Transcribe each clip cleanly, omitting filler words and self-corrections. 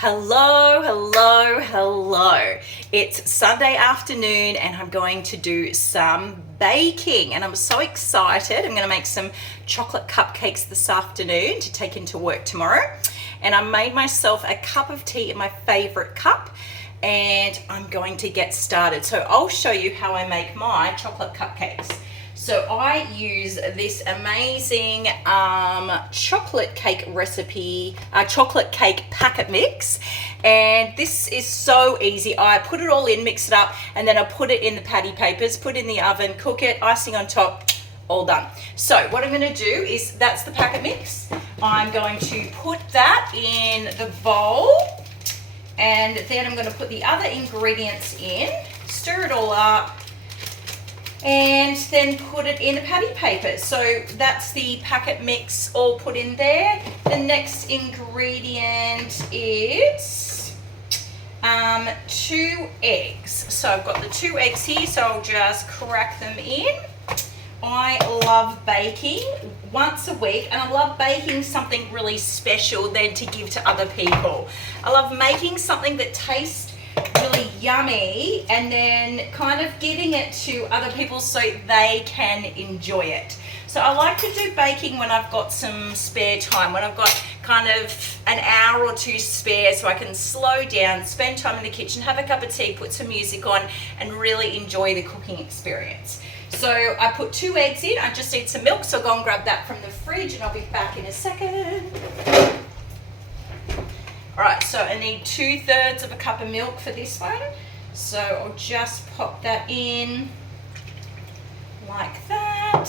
Hello, hello, hello. It's Sunday afternoon and I'm going to do some baking and I'm so excited. I'm going to make some chocolate cupcakes this afternoon to take into work tomorrow. And I made myself a cup of tea in my favorite cup and I'm going to get started. So I'll show you how I make my chocolate cupcakes. So I use this amazing chocolate cake recipe, chocolate cake packet mix, and this is so easy. I put it all in, mix it up, and then I put it in the patty papers, put it in the oven, cook it, icing on top, all done. So what I'm going to do is, that's the packet mix. I'm going to put that in the bowl, and then I'm going to put the other ingredients in, stir it all up, and then put it in the patty papers. So that's the packet mix all put in there. The next ingredient is 2 eggs. So I've got the 2 eggs here, so I'll just crack them in. I love baking once a week, and I love baking something really special then to give to other people. I love making something that tastes really yummy and then kind of getting it to other people so they can enjoy it. So I like to do baking when I've got some spare time, when I've got kind of an hour or two spare, so I can slow down, spend time in the kitchen, have a cup of tea, put some music on and really enjoy the cooking experience. So I put 2 eggs in. I just need some milk, so I'll go and grab that from the fridge and I'll be back in a second. Alright, so I need 2/3 of a cup of milk for this one. So I'll just pop that in like that.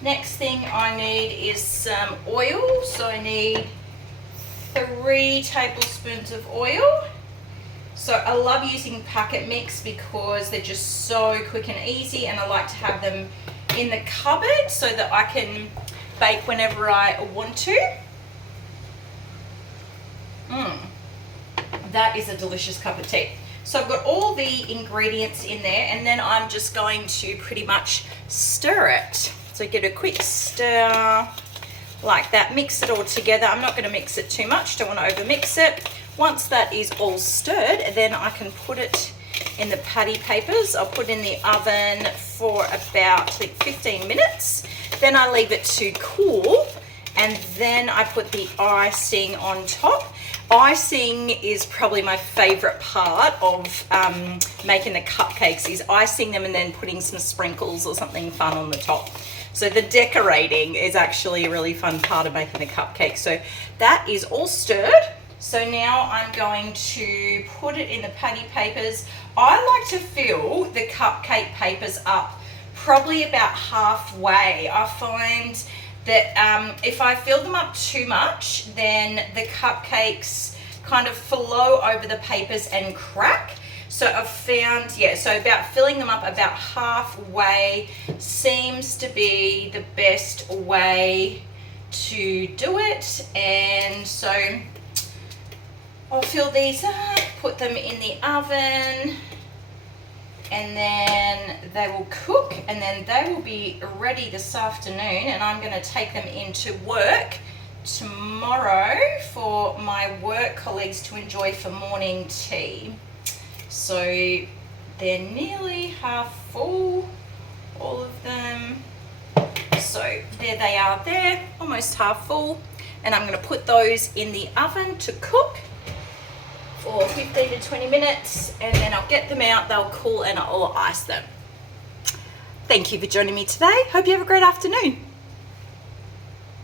Next thing I need is some oil. So I need 3 tablespoons of oil. So I love using packet mix because they're just so quick and easy, and I like to have them in the cupboard so that I can bake whenever I want to. That is a delicious cup of tea. So I've got all the ingredients in there, and then I'm just going to pretty much stir it. So get a quick stir like that, mix it all together. I'm not going to mix it too much, don't want to over mix it. Once that is all stirred, then I can put it in the patty papers. I'll put it in the oven for about, I think, 15 minutes. Then I leave it to cool, and then I put the icing on top. Icing is probably my favorite part of making the cupcakes, is icing them and then putting some sprinkles or something fun on the top. So the decorating is actually a really fun part of making the cupcake. So that is all stirred. So now I'm going to put it in the patty papers. I like to fill the cupcake papers up probably about halfway. I find that if I fill them up too much, then the cupcakes kind of flow over the papers and crack. So I've found, yeah, so about filling them up about halfway seems to be the best way to do it. And so I'll fill these up, put them in the oven, and then they will cook, and then they will be ready this afternoon, and I'm going to take them into work tomorrow for my work colleagues to enjoy for morning tea. So they're nearly half full, all of them. So there they are there, almost half full, and I'm going to put those in the oven to cook for 15 to 20 minutes, and then I'll get them out, they'll cool, and I'll ice them. Thank you for joining me today. Hope you have a great afternoon.